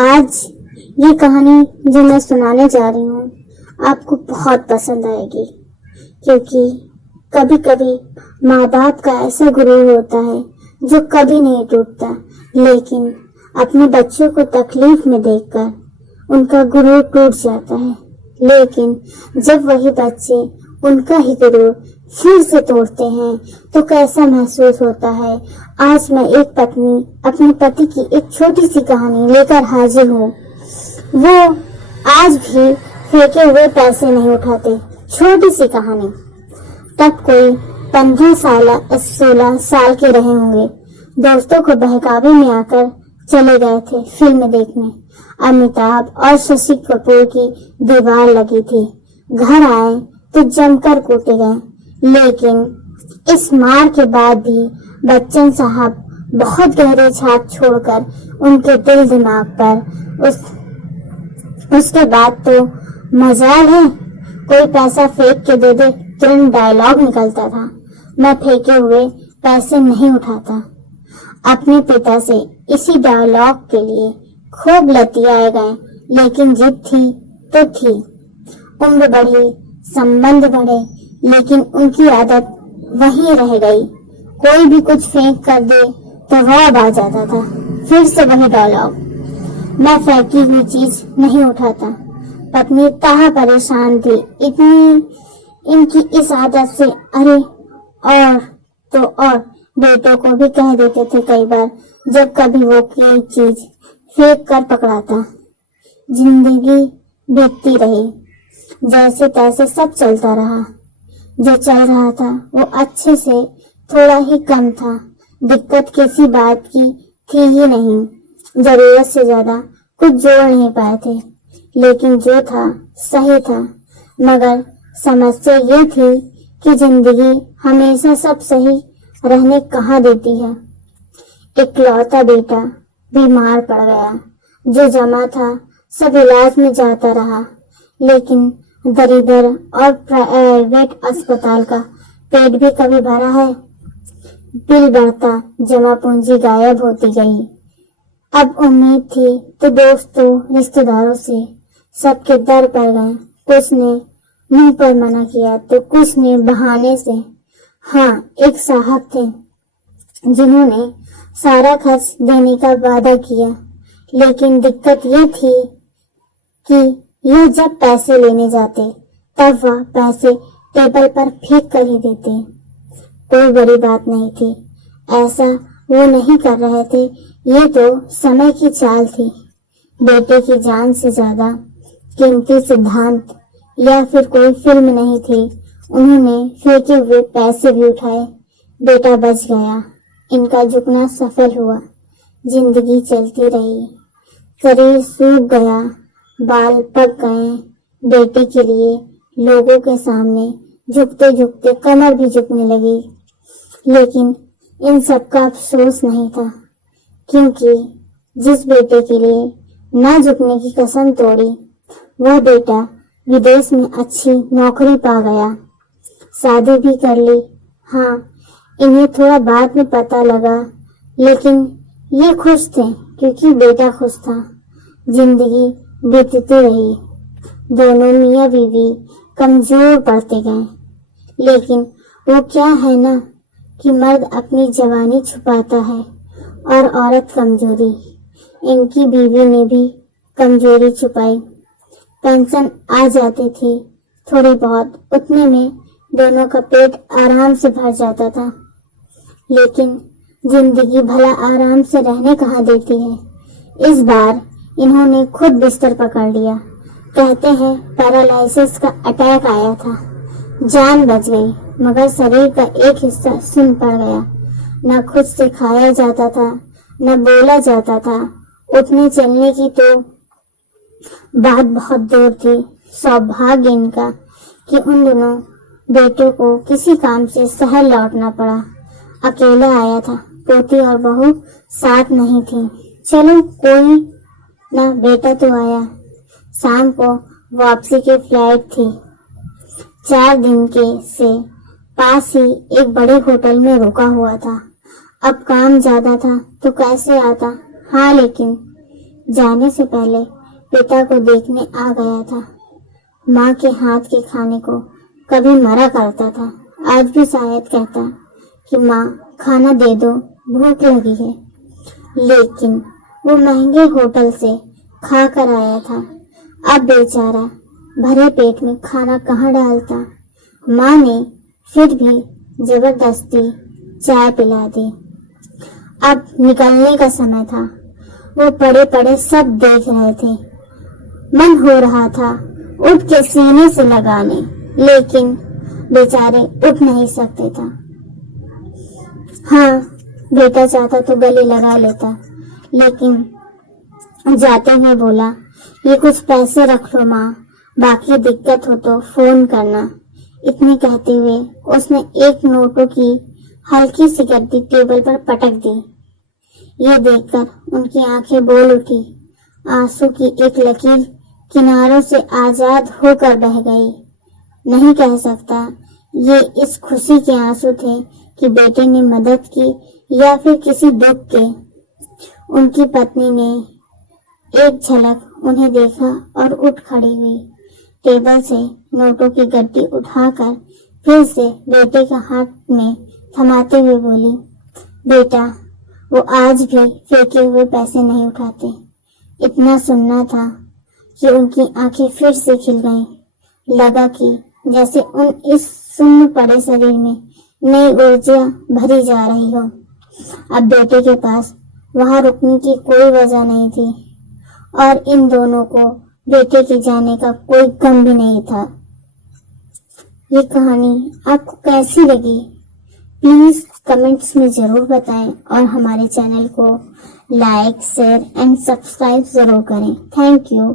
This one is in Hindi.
आज ये कहानी जो मैं सुनाने जा रही हूँ आपको बहुत पसंद आएगी, क्योंकि कभी कभी माँ बाप का ऐसा गुरूर होता है जो कभी नहीं टूटता, लेकिन अपने बच्चों को तकलीफ में देखकर उनका गुरूर टूट जाता है। लेकिन जब वही बच्चे उनका ही गुरूर फिर से तोड़ते हैं तो कैसा महसूस होता है। आज मैं एक पत्नी अपने पति की एक छोटी सी कहानी लेकर हाजिर हूँ। वो आज भी फेंके हुए पैसे नहीं उठाते। छोटी सी कहानी। तब कोई 15 साल 16 साल के रहे होंगे। दोस्तों को बहकावे में आकर चले गए थे फिल्म देखने। अमिताभ और शशि कपूर की दीवार लगी थी। घर आए तो जमकर कूटे गए, लेकिन इस मार के बाद भी बच्चन साहब बहुत गहरे छाप छोड़कर उनके दिल दिमाग पर उसके बाद तो मजाल है कोई पैसा फेंक के दे दे, तुरंत डायलॉग निकलता था। मैं फेंके हुए पैसे नहीं उठाता। अपने पिता से इसी डायलॉग के लिए खूब लतियाए गए, लेकिन जिद थी तो थी। उम्र बढ़ी, संबंध बढ़े, लेकिन उनकी आदत वही रह गई। कोई भी कुछ फेंक कर दे तो रौब आ जाता था। फिर से वही डायलॉग। मैं फेंकी हुई चीज नहीं उठाता। पत्नी ताहा परेशान थी इतनी इनकी इस आदत से। अरे और तो और बेटों को भी कह देते थे कई बार जब कभी वो कोई चीज फेंक कर पकड़ाता। जिंदगी बीतती रही, जैसे तैसे सब चलता रहा। जो चल रहा था वो अच्छे से थोड़ा ही कम था। दिक्कत किसी बात की थी ही नहीं। जरूरत से ज्यादा कुछ जोड़ नहीं पाए थे, लेकिन जो था सही था। मगर समस्या ये थी कि जिंदगी हमेशा सब सही रहने कहाँ देती है। इकलौता बेटा बीमार पड़ गया। जो जमा था सब इलाज में जाता रहा, लेकिन दरिद्र और प्राइवेट अस्पताल का पेट भी कभी भरा है। बिल बढ़ता, जमा पूंजी गायब होती गई। अब उम्मीद थी तो दोस्तों रिश्तेदारों से सबके दर पर गए। कुछ ने मुंह पर मना किया तो कुछ ने बहाने से। हाँ, एक साहब थे जिन्होंने सारा खर्च देने का वादा किया, लेकिन दिक्कत ये थी कि यह जब पैसे लेने जाते तब वह पैसे टेबल पर फेंक कर ही देते। कोई बड़ी बात नहीं थी, ऐसा वो नहीं कर रहे थे। ये तो समय की चाल थी। बेटे की जान से ज्यादा कीमती सिद्धांत या फिर कोई फिल्म नहीं थी। उन्होंने फेंके हुए पैसे भी उठाए। बेटा बच गया। इनका झुकना सफल हुआ। जिंदगी चलती रही। शरीर सूख गया, बाल पक गए। बेटे के लिए लोगों के सामने झुकते झुकते कमर भी झुकने लगी, लेकिन इन सब का अफसोस नहीं था, क्योंकि जिस बेटे के लिए ना झुकने की कसम तोड़ी वह बेटा विदेश में अच्छी नौकरी पा गया। शादी भी कर ली। हाँ, इन्हें थोड़ा बाद में पता लगा, लेकिन ये खुश थे क्योंकि बेटा खुश था। जिंदगी बीतती रही। दोनों मियाँ बीवी कमजोर पड़ते गए, लेकिन वो क्या है ना कि मर्द अपनी जवानी छुपाता है और औरत कमजोरी। इनकी बीवी ने भी कमजोरी छुपाई। पेंशन आ जाती थी थोड़ी बहुत, उतने में दोनों का पेट आराम से भर जाता था। लेकिन जिंदगी भला आराम से रहने कहाँ देती है। इस बार इन्होंने खुद बिस्तर पकड़ लिया। कहते हैं पैरालिसिस का अटैक आया था। जान बच गई, मगर शरीर का एक हिस्सा सुन पड़ गया। न खुद से खाया जाता था, न बोला जाता था। उठने चलने की तो बात बहुत दूर थी। सौभाग्य इनका कि उन दोनों बेटों को किसी काम से शहर लौटना पड़ा। अकेला आया था, पोती और बहू साथ नहीं थी। चलो कोई ना, बेटा तो आया। शाम को वापसी की फ्लाइट थी। 4 दिन के से पास ही एक बड़े होटल में रुका हुआ था। अब काम ज्यादा था तो कैसे आता। हाँ, लेकिन जाने से पहले पिता को देखने आ गया था। माँ के हाथ के खाने को कभी मना करता था, आज भी शायद कहता कि माँ खाना दे दो, भूख लगी है। लेकिन वो महंगे होटल से खा कर आया था, अब बेचारा भरे पेट में खाना कहाँ डालता। माँ ने फिर भी जबरदस्ती चाय पिला दी। अब निकलने का समय था। वो पड़े पड़े सब देख रहे थे। मन हो रहा था उठ के सीने से लगाने, लेकिन बेचारे उठ नहीं सकते था। हाँ, बेटा चाहता तो गले लगा लेता, लेकिन जाते हुए बोला, ये कुछ पैसे रख लो माँ, बाकी दिक्कत हो तो फोन करना। इतने कहते हुए उसने एक नोटों की हल्की सी गड्डी टेबल पर पटक दी। ये देखकर उनकी आंखें बोल उठी। आंसू की एक लकीर किनारों से आजाद होकर बह गई। नहीं कह सकता ये इस खुशी के आंसू थे कि बेटे ने मदद की या फिर किसी दुख के। उनकी पत्नी ने एक झलक उन्हें देखा और उठ खड़ी हुई। टेबल से नोटों की गड्डी उठाकर फिर से बेटे के हाथ में थमाते हुए बोली, बेटा, वो आज भी फेंके हुए पैसे नहीं उठाते। इतना सुनना था कि उनकी आंखें फिर से खिल गईं। लगा कि जैसे उन इस सुन्न पड़े शरीर में नई ऊर्जा भरी जा रही हो। अब बेटे के पास वहां रुकने की कोई वजह नहीं थी और इन दोनों को बेटे के जाने का कोई गम भी नहीं था। ये कहानी आपको कैसी लगी? प्लीज कमेंट्स में जरूर बताएं और हमारे चैनल को लाइक, शेयर एंड सब्सक्राइब जरूर करें। Thank you.